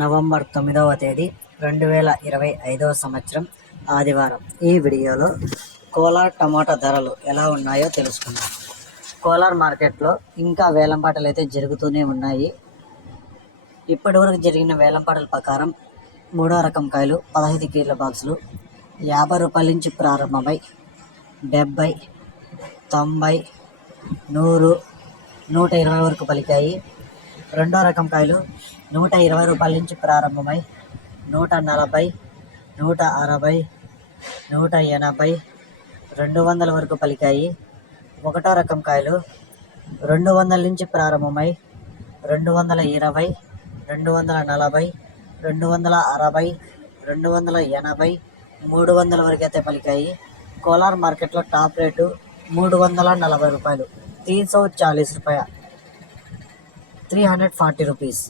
November తొమ్మిదవ తేదీ రెండు వేల ఇరవై ఐదవ సంవత్సరం ఆదివారం. ఈ వీడియోలో కోలార్ టమాటా ధరలు ఎలా ఉన్నాయో తెలుసుకుందాం. కోలార్ మార్కెట్లో ఇంకా వేలంపాటలు అయితే జరుగుతూనే ఉన్నాయి. ఇప్పటివరకు జరిగిన వేలంపాటల ప్రకారం మూడో రకం కాయలు పదహైదు కిలోల బాక్సులు యాభై రూపాయల నుంచి ప్రారంభమై డెబ్బై తొంభై నూరు నూట ఇరవై వరకు పలికాయి. రెండో రకం కాయలు నూట ఇరవై రూపాయల నుంచి ప్రారంభమై నూట నలభై నూట అరవై నూట ఎనభై రెండు వందల వరకు పలికాయి. ఒకటో రకం కాయలు రెండు వందల నుంచి ప్రారంభమై రెండు వందల ఇరవై రెండు వందల నలభై రెండు వందల అరవై రెండు వందల ఎనభై మూడు వందల వరకు అయితే పలికాయి. కోలార్ మార్కెట్లో టాప్ రేటు మూడు వందల నలభై రూపాయలు. తీన్ సౌ చాలీస్ రూపాయ. Three hundred forty rupees